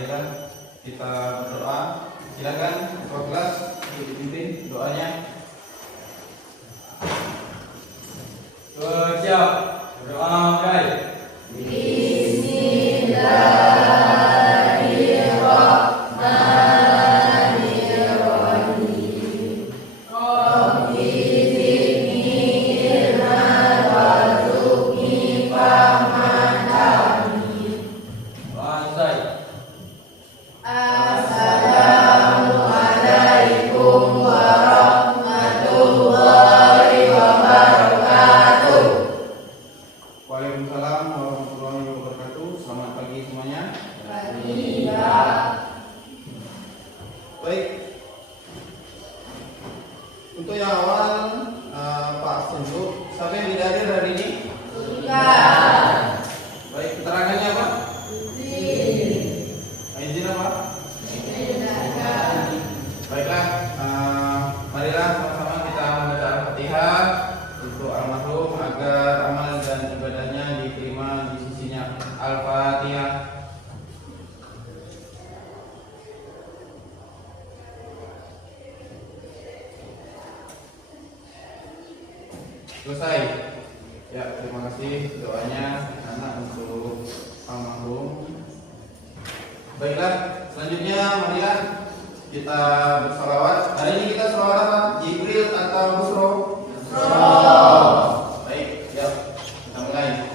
marilah kita berdoa. Silakan ketua kelas untuk dipimpin doanya. Siap. Berdoa mulai. Waalaikumsalam warahmatullahi wabarakatuh. Selamat pagi semuanya. Baik. Untuk yang awal, Pak Senju, siapa yang tidak hadir hari ini? Baik, keterangannya apa? Izin apa? Baiklah, marilah sama-sama kita membaca Al-Fatihah untuk almarhum agar amal dan ibadahnya diterima di sisinya. Al-Fatihah. Selesai. Ya, terima kasih doanya anak untuk almarhum. Baiklah, selanjutnya marilah kita bersalawat. Hari ini kita salawat apa? Jibril atau Busro? Baik, ya. Kita mulai.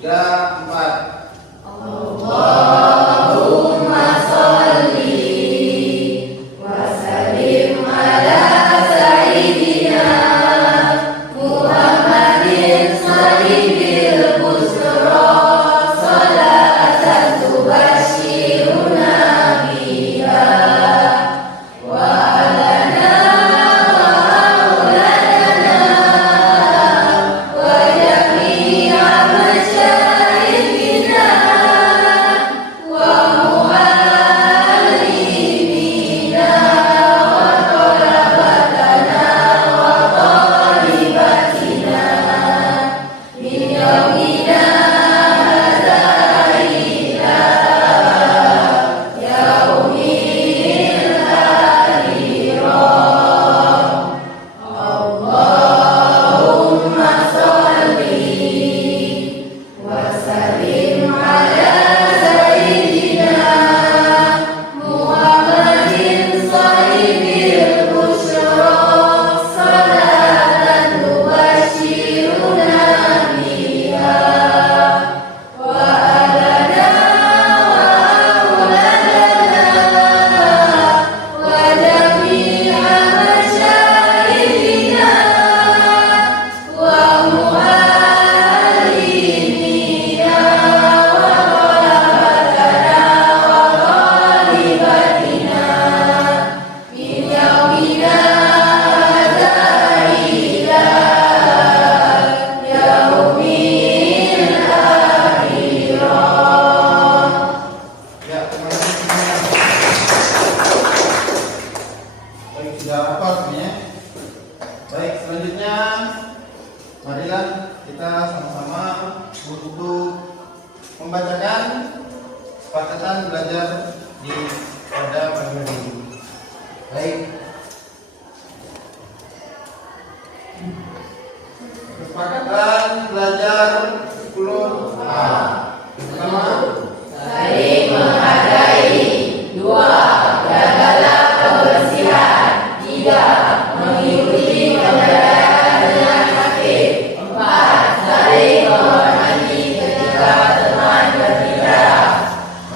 3, 4. Allahumma sholli wa sallim ala sayyidina Muhammadin sahibil busra salatan tubashiruna biha wa alana wa auladana wa jami'a masyayikhina wa muallimina wa talabatana wa talibatina min yaumina hadza ila yaumil akhirah. Allahumma sholli wa sallim ala sayyidina Muhammadin sahibil busra salatan tubashiruna biha wa alana wa auladana wa jami'a masyayikhina wa muallimina wa talabatana wa talibatina min yaumina hadza ila yaumil akhirah. Ya, terima kasih semuanya. Baik, sudah hafal semuanya. Baik, selanjutnya marilah kita sama-sama untuk membacakan kesepakatan belajar di pada pagi hari ini. Baik. Kesepakatan belajar 10A. Pertama, Saling menghargai. 2. Jagalah kebersihan. 3. Mengikuti pembelajaran dengan tertib. 4. Saling menghormati ketika teman berbicara.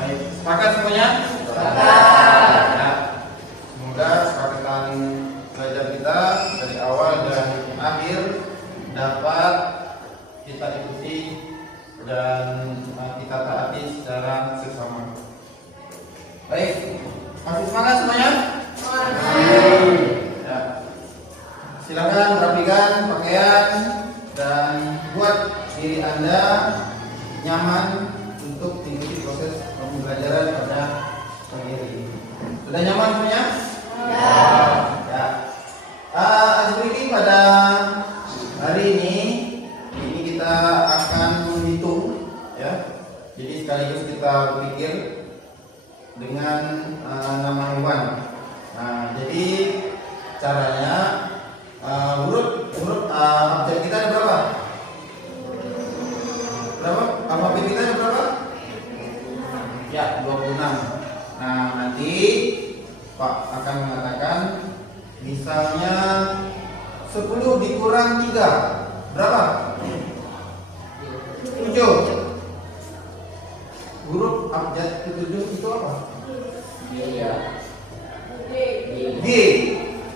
baik, sepakat semuanya? Sepakat. Ya. Semoga kesepakatan belajar kita dari awal dan akhir dapat kita ikuti dan kita taati secara seksama. Baik, masih semangat semuanya? Ya. Silakan rapikan pakaian dan buat diri Anda nyaman untuk mengikuti proses pembelajaran pada pagi hari ini. Sudah nyaman semuanya? Ya. Asli pada hari ini kita akan menghitung ya Jadi sekaligus kita berpikir dengan nama hewan. Nah, jadi caranya huruf abjad kita ada berapa? Alfabet kita ada berapa? Ya, 26. Nah, nanti Pak akan mengatakan misalnya 10 dikurang 3 berapa? 7. Huruf abjad ke-7 itu apa? G.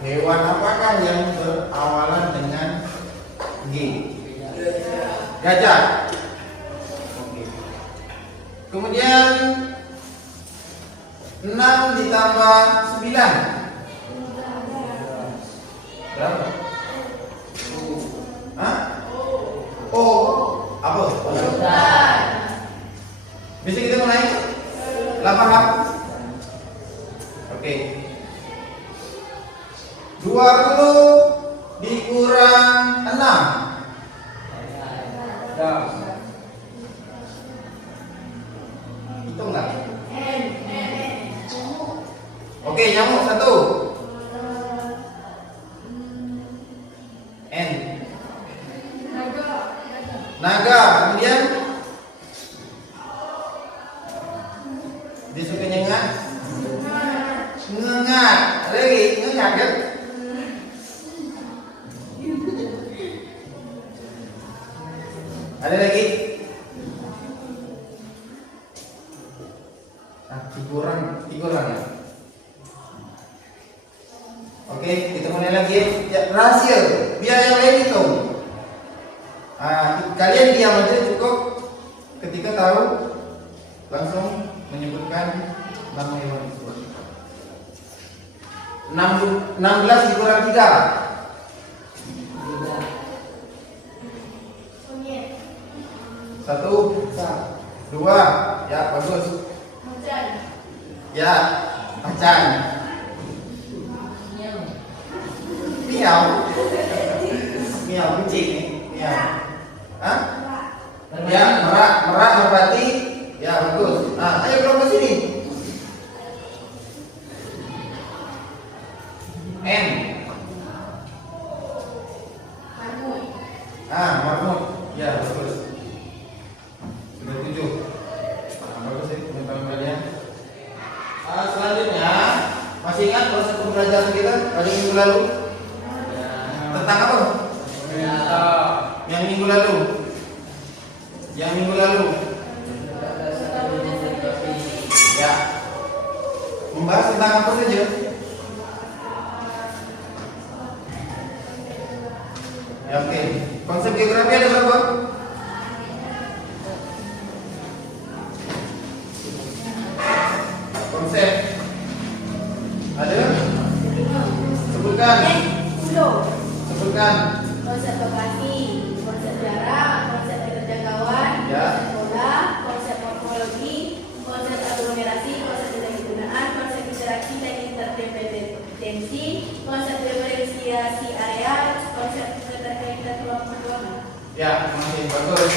Hewan apakah yang berawalan dengan G? Gajah. Oke. Kemudian 6 ditambah 9 berapa? Hah? Apa? Bisa kita mulai? 8. Oke. 20 dikurang 6 hitung nggak? Oke, nyamuk 1. N. Naga. Kemudian disuka nyengat. Ngengat. Lagi ngengat kan? Ada lagi? Kurang ya. Oke, kita mulai lagi ya. Rahasia, biar yang lain hitung. Kalian diam aja cukup. Ketika tahu, langsung menyebutkan nama hewan tersebut. 16 dikurang 3 1, 2. Ya, bagus. Ya, macan. Miau. Miau kucing nih. Miau. Hah? Ya, merak merpati. Ya, bagus. Nah, ayo kelompok sini. N. Marmut. Ya, bagus. Sudah 7. Bagus ya, teman-teman kalian. Selanjutnya, masih ingat proses pembelajaran kita pada minggu lalu? Tentang apa? Yang minggu lalu. Ya. Membahas tentang apa saja? Ya, oke. Konsep geografi ada berapa? Konsep ada? Sebutkan. Konsep lokasi, konsep jarak, konsep keterjangkauan, Ya. konsep pola, konsep morfologi, konsep aglomerasi, konsep kegunaan, konsep interaksi dan interdependensi, konsep diferensiasi area, konsep keterkaitan ruang. Ya, masih bagus.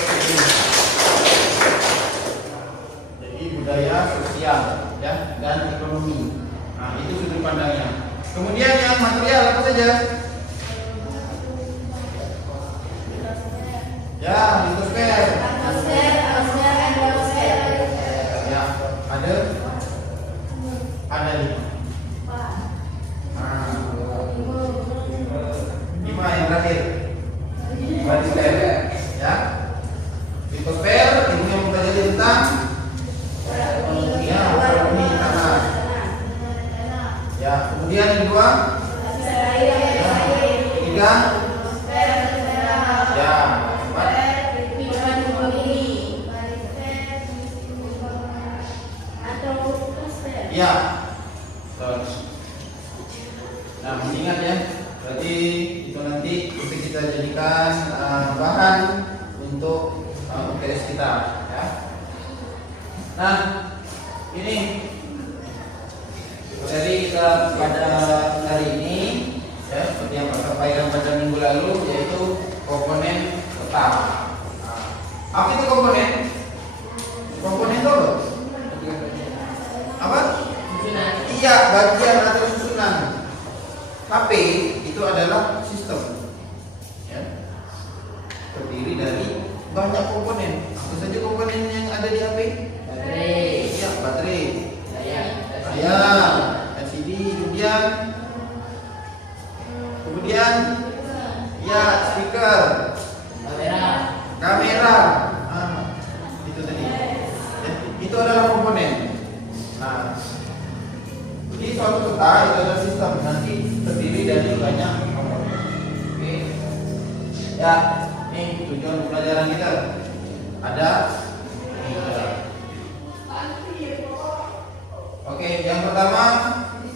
Jadi budaya, sosial, ya, dan ekonomi. Nah, itu sudut pandangnya. Kemudian yang material apa saja? Ya, litosfer. Ya, ada 5 yang terakhir. Litosfer, ya. Litosfer ini yang mempelajari tentang ekonomi tanah. Ya, kemudian yang kedua, 3, ya. Ya. Terus. Nah, masih ingat ya? Berarti itu nanti bisa kita jadikan bahan untuk UTS kita, ya. Nah, ini jadi kita pada hari ini, ya, seperti yang Pak sampaikan pada minggu lalu, yaitu komponen peta. Apa itu komponen? Komponen itu apa? Iya, bagian atau susunan. HP itu adalah sistem, ya, terdiri dari banyak komponen. Apa saja komponen yang ada di HP? Baterai. Iya, baterai, Layar. layar, LCD, kemudian ya speaker, kamera, itu tadi. Ya, itu adalah komponen. Nah, jadi suatu peta itu adalah sistem, nanti terdiri dari banyak komponen. Oke, ya, ini tujuan pelajaran kita ada. Oke, yang pertama,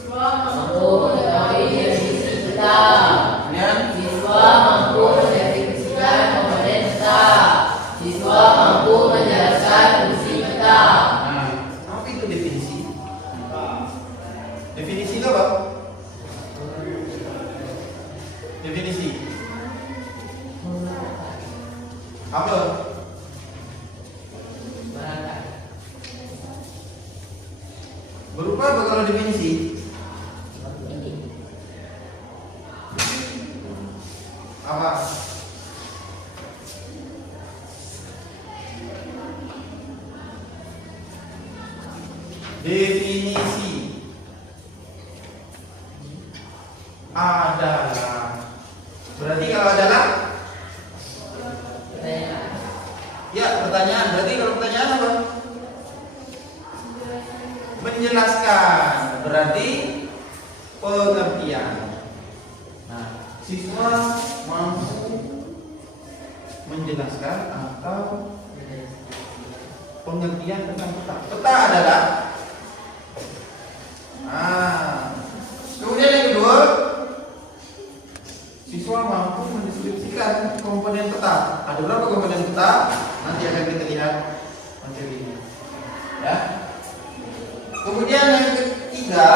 Mampu mengetahui definisi peta. kemudian Siswa mampu mendefinisikan komponen peta. Siswa mampu menjelaskan fungsi peta. nah, apa itu definisi? Definisi itu apa? Definisi apa? Berupa apa kalau definisi? Apa? Definisi adalah, berarti kalau adalah, ya pertanyaan. Berarti kalau pertanyaan apa? Menjelaskan, berarti pengertian. Nah, siswa mampu menjelaskan atau pengertian tentang peta. Peta adalah, kemudian yang kedua, siswa mampu mendeskripsikan komponen peta. Ada berapa komponen peta? Nanti akan kita lihat macam ini, ya. Kemudian yang ketiga,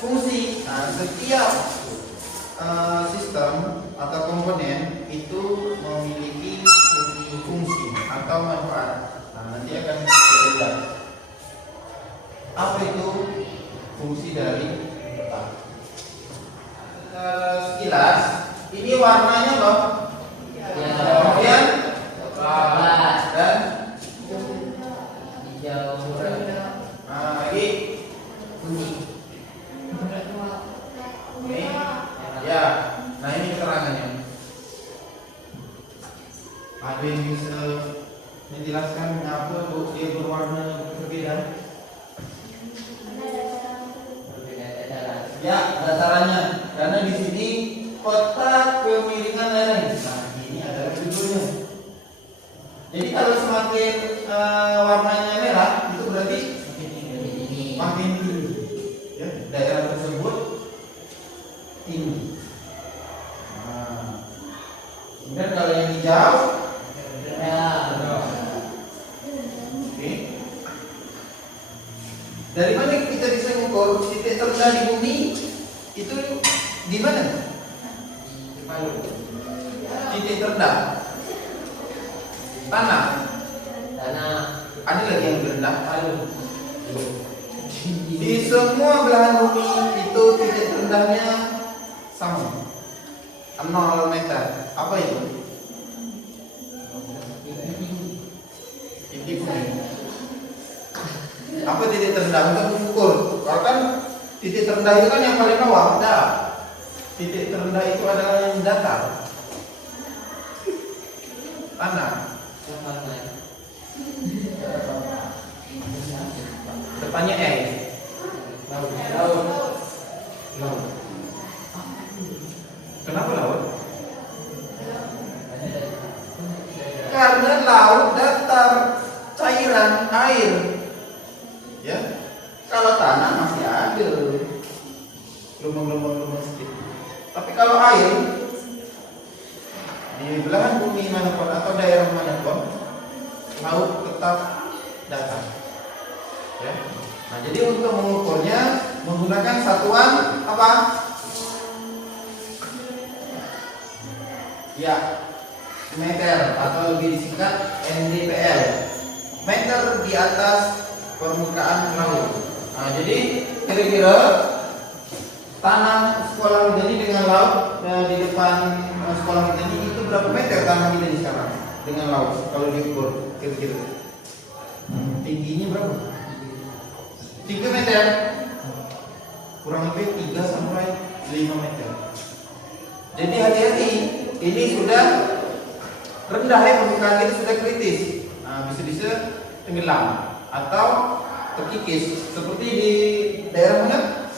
fungsi. Nah, setiap sistem atau komponen itu memiliki fungsi atau manfaat. Nah, nanti akan kita lihat apa itu fungsi dari peta. Sekilas, ini warnanya loh, kemudian dan lagi ini, ya. Nah, ini keterangannya. Ada yang bisa menjelaskan mengapa dia berwarna berbeda? Ya, datarannya. Karena di sini kotak kemiringan lereng. Nah, ini adalah judulnya. Jadi kalau semakin warnanya merah, itu berarti makin tinggi. Ya, daerah tersebut tinggi. Nah, kemudian kalau yang hijau, oke. Dari mana kita bisa mengukur titik terendah di bumi? Itu di mana? Titik terendah tanah. Ada lagi yang terendah. Di semua belahan bumi itu titik terendahnya sama, 0 meter. Apa itu? Titik bumi. Apa titik terendah untuk mengukur? Kalau kan titik terendah itu kan yang paling bawah. Nah, titik terendah itu adalah yang datar, tanah. Depannya laut. Kenapa laut? Karena laut datar, cairan air. Ya, kalau tanah masih ada lumang-lumang sedikit. Tapi kalau air di belahan bumi manapun atau daerah manapun, laut tetap datar. Ya. Nah, jadi untuk mengukurnya menggunakan satuan apa? Ya, meter atau lebih disingkat MDPL. meter di atas permukaan laut. Nah, jadi kira-kira tanah sekolah kita ini dengan laut di depan sekolah kita ini itu berapa meter tanah kita ini sekarang dengan laut kalau diukur kira-kira tingginya berapa? 3 meter, kurang lebih 3 sampai 5 meter. Jadi hati-hati, ini sudah rendah ya, permukaan kita sudah kritis. Nah, bisa-bisa tenggelam atau terkikis seperti di daerah mana?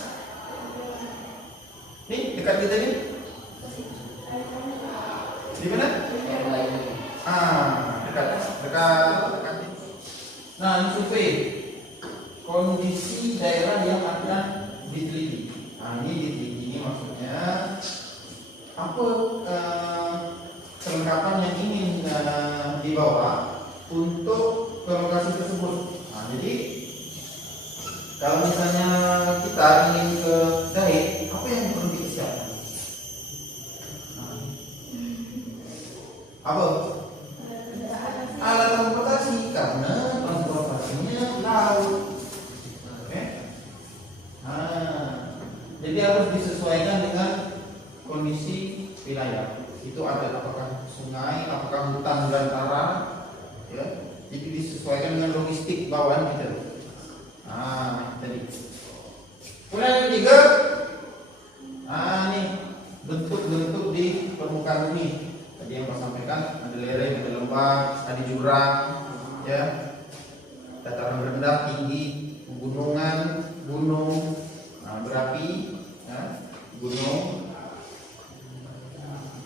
Nih dekat kita nih. Di mana? Dekat. Nah, ini survei kondisi daerah yang akan diteliti. Nah, ini diteliti ini maksudnya apa kelengkapan yang ingin dibawa untuk ke lokasi tersebut. Nah, jadi kalau misalnya kita ingin ke Dahit, apa yang perlu disiapkan? Apa? Alat transportasi, karena transportasinya laut. Oke? Nah, jadi harus disesuaikan dengan kondisi wilayah. Itu ada apakah sungai, apakah hutan belantara, ya. Jadi disesuaikan dengan logistik bawaan kita. Nah, tadi. Kemudian yang ketiga, nih bentuk-bentuk di permukaan bumi. Tadi yang saya sampaikan, ada lereng, ada lembah, ada jurang, ya, dataran rendah, tinggi, pegunungan, gunung, berapi, ya, gunung.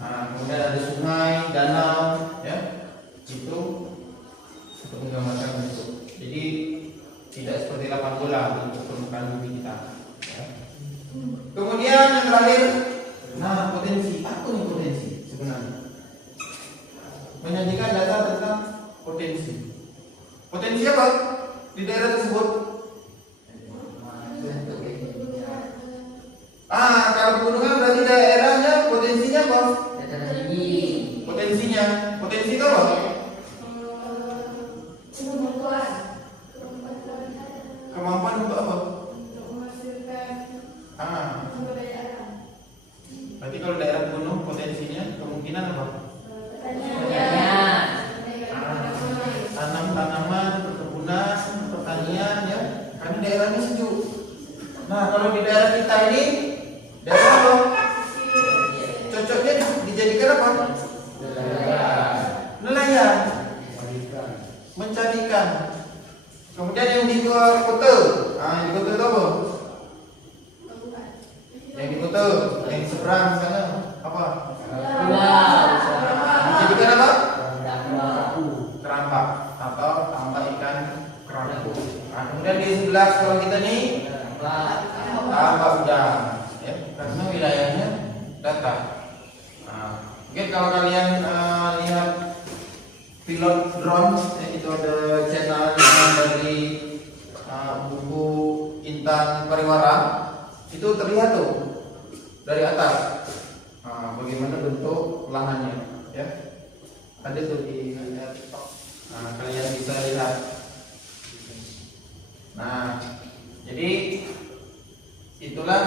Nah, kemudian ada sungai, danau, ya, itu untuk menggambarkan bentuk. Jadi tidak seperti lapangan bola untuk permukaan bumi kita. Ya. Kemudian yang terakhir, nah potensi. Apa nih potensi sebenarnya? Menyajikan data tentang potensi. Potensi apa di daerah tersebut? Kalau pegunungan berarti daerahnya potensinya apa? Potensi itu apa? Kemampuan untuk apa? Berarti kalau daerah gunung potensinya kemungkinan apa? Tanam-tanaman, perkebunan, pertanian, ya, karena daerahnya sejuk. Nah, kalau di daerah kita ini daerah apa? Cocoknya dijadikan apa? Nelayan, mencari ikan. Kemudian yang di luar kota, yang di kota itu apa? Yang di kota, yang di seberang sana apa? Dijadikan apa? Kerambak atau tambak ikan kerapu. Nah, kemudian di sebelah sekolah kita nih tambak udang, ya, karena wilayahnya datar. Nah, mungkin kalau kalian lihat pilot drone, itu ada channel dari buku Intan Pariwara, itu terlihat tuh dari atas bagaimana bentuk lahannya, ya, ada tuh di TikTok. Nah, kalian bisa lihat. Nah, jadi itulah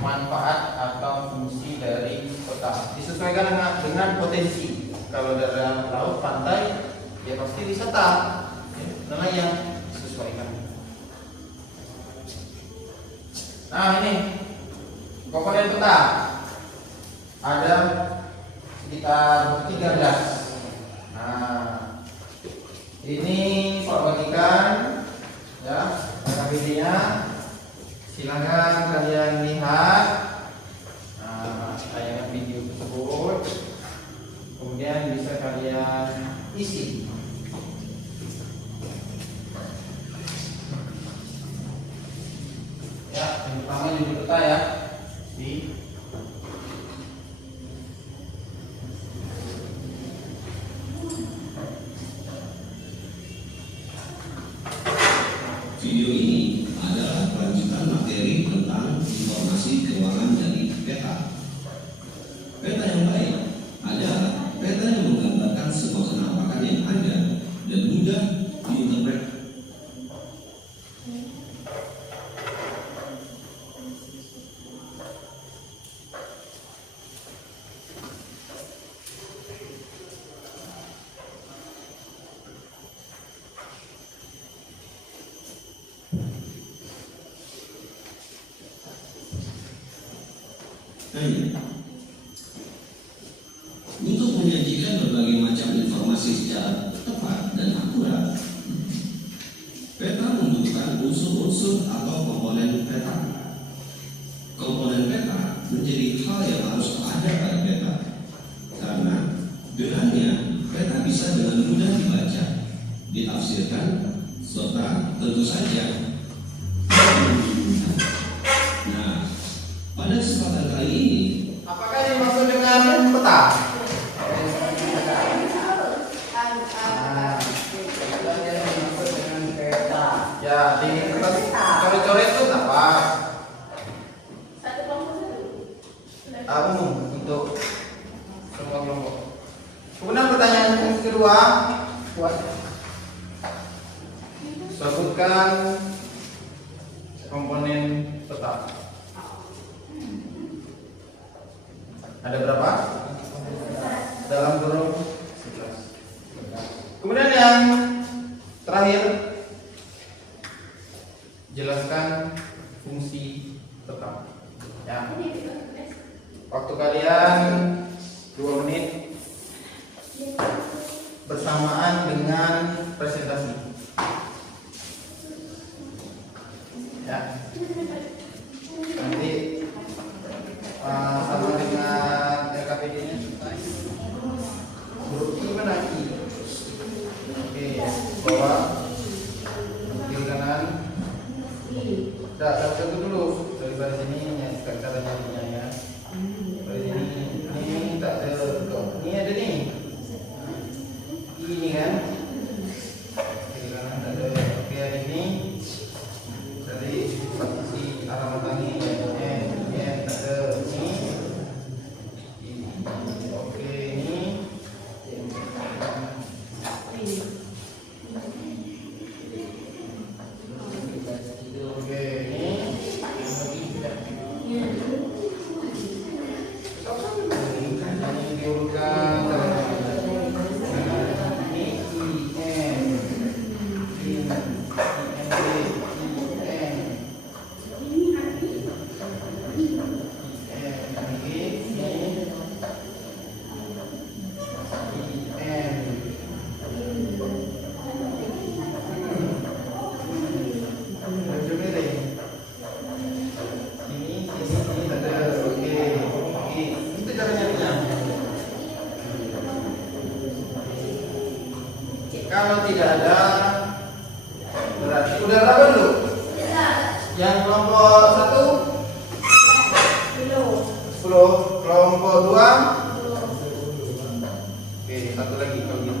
manfaat atau fungsi dari kota. Disesuaikan dengan potensi. Kalau daerah laut, pantai, ya pasti wisata, ya, nelayan, disesuaikan. Nah, ini komponen peta ada sekitar 13. Nah, ini Pak bagikan, ya, KBD-nya. Silakan kalian lihat tayangan video tersebut, kemudian bisa kalian isi. Ya, yang pertama judul peta, ya, di video ini adalah kelanjutan materi tentang informasi keuangan dari peta. Peta yang baik adalah peta yang menggambarkan semua penampakan yang ada dan mudah Hanya untuk menyajikan berbagai macam informasi secara tepat dan akurat, peta membutuhkan unsur-unsur atau komponen peta. Komponen peta menjadi hal yang harus ada pada peta, karena dengannya peta bisa dengan mudah dibaca, ditafsirkan, serta tentu saja. Nah, pada kesempatan kali ini, Apakah yang dimaksud dengan peta? Ya, di kertas coret-coret itu apa? Satu kelompok satu. Umum untuk semua kelompok. Kemudian pertanyaan yang kedua, sebutkan komponen peta. Ada berapa? Dalam kurung 11. Kemudian yang terakhir, jelaskan fungsi peta. Ya. Waktu kalian 2 menit bersamaan dengan presentasi. Ya. Nanti sama dengan RKPD-nya selesai. Huruf I mana I? Oke, bawah kiri kanan. Satu dulu dari baris ini ya, cara nyarinya ya. Baris ini tak ada kok. Ini ada nih. Ini kan. Kiri kanan tak ada. Oke, hari ini dari posisi arah matanya tak ada. Ini. Oke, ini. Oke, ini. Ini diurutkan. Kalau tidak ada, berarti udah berapa dulu? Yang kelompok 1 10, kelompok 2 oke, satu lagi kalau gitu.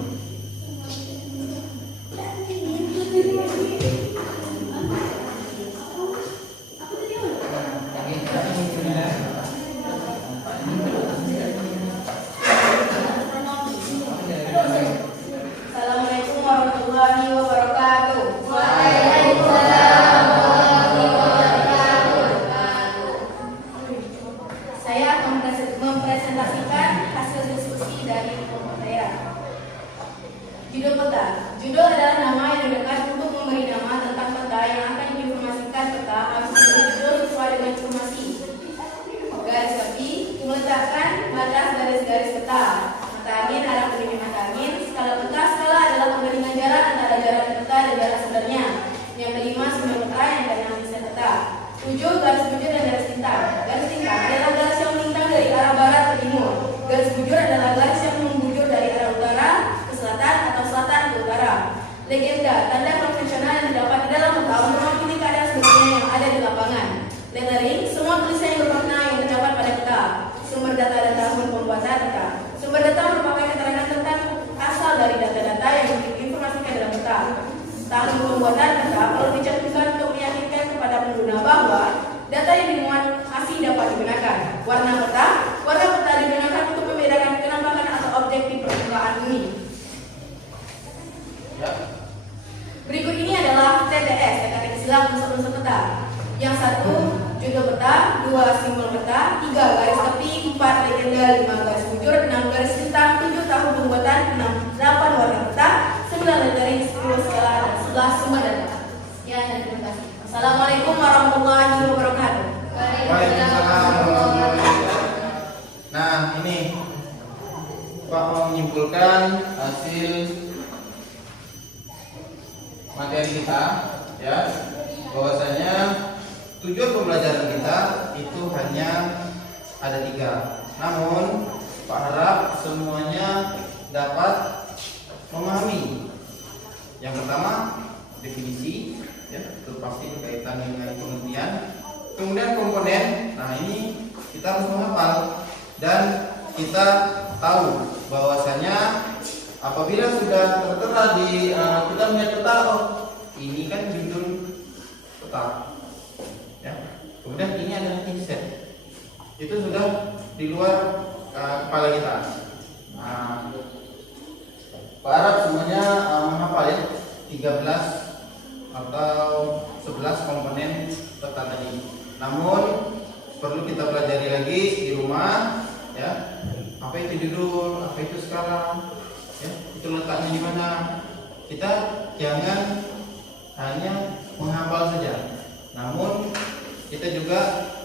Assalamualaikum warahmatullahi wabarakatuh. Waalaikumsalam warahmatullahi wabarakatuh. Saya akan mempresentasikan hasil diskusi dari kelompok saya. Judul peta. Judul adalah nama yang digunakan untuk memberi nama tentang peta yang akan diinformasikan. Peta harus menjadi judul sesuai dengan informasi. Garis tepi meletakkan batas garis-garis peta. Mata angin, arah pendekatan mata angin. Skala peta. Skala adalah perbandingan jarak antara jarak peta dan jarak sebenarnya. Yang kelima, sumber peta. Yang keenam, desain peta. 7. Garis bujur dan garis lintang. Garis lintang adalah garis yang melintang dari arah barat ke timur. Garis bujur adalah garis yang membujur dari arah utara ke selatan atau selatan ke utara. Legenda, tanda konvensional yang didapat di dalam peta untuk mewakili keadaan sebenarnya yang ada di lapangan. Lettering, semua tulisan yang bermakna yang terdapat pada peta. Sumber data dan tahun pembuatan peta. Sumber data merupakan keterangan tentang asal dari data-data yang diinformasikan dalam peta. Tahun pembuatan peta perlu dicantumkan untuk meyakinkan kepada pengguna bahwa data yang dimuat masih dapat digunakan. Warna peta digunakan untuk membedakan penampakan atau objek di permukaan bumi. Ya. Berikut ini adalah TTS, teka-teki silang unsur-unsur peta. Yang 1, judul peta. 2, simbol peta. 3, garis tepi. 4, legenda. 5, garis bujur. 6, garis lintang. 7, tahun pembuatan. 8, warna peta. 9, lettering. 10, skala. 11, sumber data. Sekian dan terima kasih. Assalamualaikum warahmatullahi wabarakatuh. Waalaikumsalam warahmatullahi wabarakatuh. menyimpulkan hasil materi kita, ya, bahwasanya tujuan pembelajaran kita itu hanya ada 3. Namun Pak harap semuanya dapat memahami. Yang pertama definisi, ya, itu pasti berkaitan dengan pengertian. Kemudian komponen, nah ini kita harus menghafal dan kita tahu bahwasanya apabila sudah tertera di kita melihat peta, oh ini kan bidul peta, ya. Kemudian ini adalah inset, itu sudah di luar kepala kita. Nah, Pak harap semuanya menghafal ya 13 atau 11 komponen peta tadi. Namun perlu kita pelajari lagi di rumah, ya. Apa itu judul, apa itu skala, ya, itu letaknya di mana. Kita jangan hanya menghafal saja, namun kita juga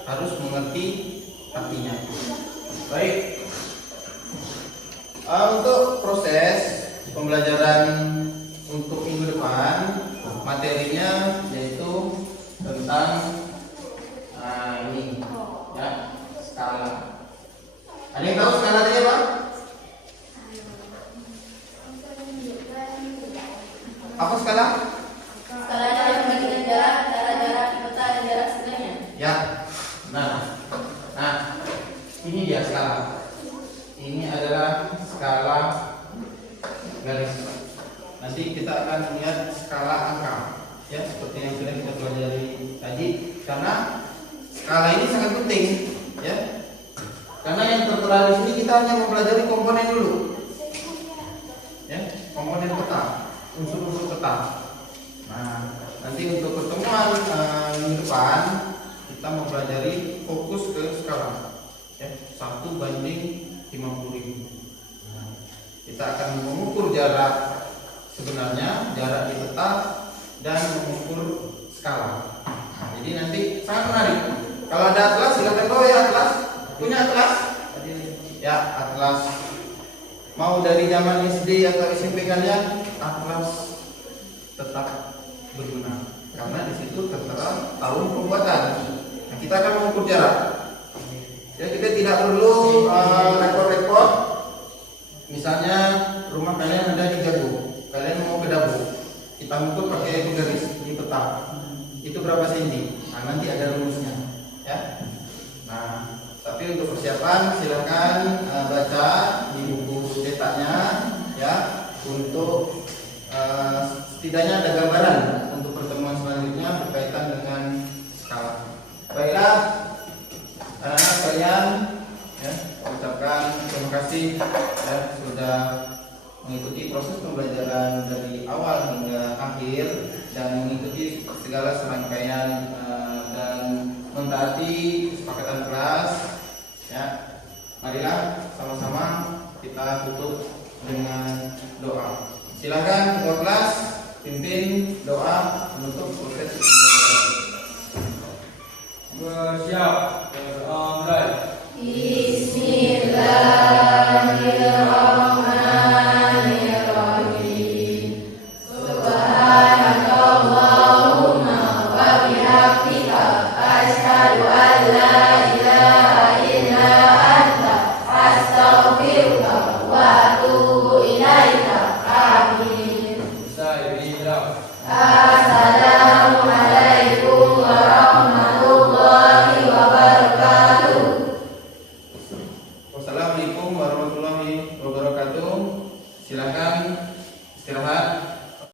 harus mengerti artinya. Baik. Untuk proses pembelajaran untuk minggu depan, materinya yaitu tentang ini, ya, skala. Ada yang tahu skala tadi apa? Apa skala? Skala adalah perbandingan jarak antara jarak di peta dan jarak sebenarnya. Ya. Nah, ini dia skala. Ini adalah skala garis. Nanti kita akan melihat skala angka, ya, seperti yang sudah kita pelajari tadi. Karena skala ini sangat penting, ya. Karena yang tertera di sini kita hanya mempelajari komponen dulu, ya, komponen peta, unsur-unsur peta. Nah, nanti untuk pertemuan minggu depan kita mempelajari fokus ke skala, ya, 1:50.000. Nah, kita akan mengukur jarak sebenarnya, jarak di peta, dan mengukur skala. Nah, jadi nanti sangat menarik. Kalau ada atlas silakan bawa ya, atlas. Punya atlas? Ya, atlas. Mau dari zaman SD atau SMP kalian, atlas tetap berguna karena di situ tertera tahun pembuatan. Nah, kita akan mengukur jarak. Ya, kita tidak perlu repot-repot. Misalnya rumah kalian ada di Gabu, kalian mau ke Dabu, kita mengukur pakai garis di peta. Itu berapa senti? Nah, nanti ada rumusnya, ya. Nah, tapi untuk persiapan silakan baca di buku cetaknya, ya, untuk setidaknya ada gambaran untuk pertemuan selanjutnya berkaitan dengan skala. Baiklah, anak-anak sekalian, ya, ucapkan terima kasih, ya, sudah mengikuti proses pembelajaran dari awal hingga akhir dan mengikuti segala serangkaian dan mentaati kesepakatan kelas, ya. Marilah sama-sama kita tutup dengan doa. Silakan ketua kelas pimpin doa menutup proses pembelajaran. Bersiap. Berdoa mulai. Bismillahirrahmanirrahim. Subhanakallahumma wa bihamdika asyhadu an la ilaha illa anta astaghfiruka wa atubu ilaika. Amin. Saya Ibnu. Amin.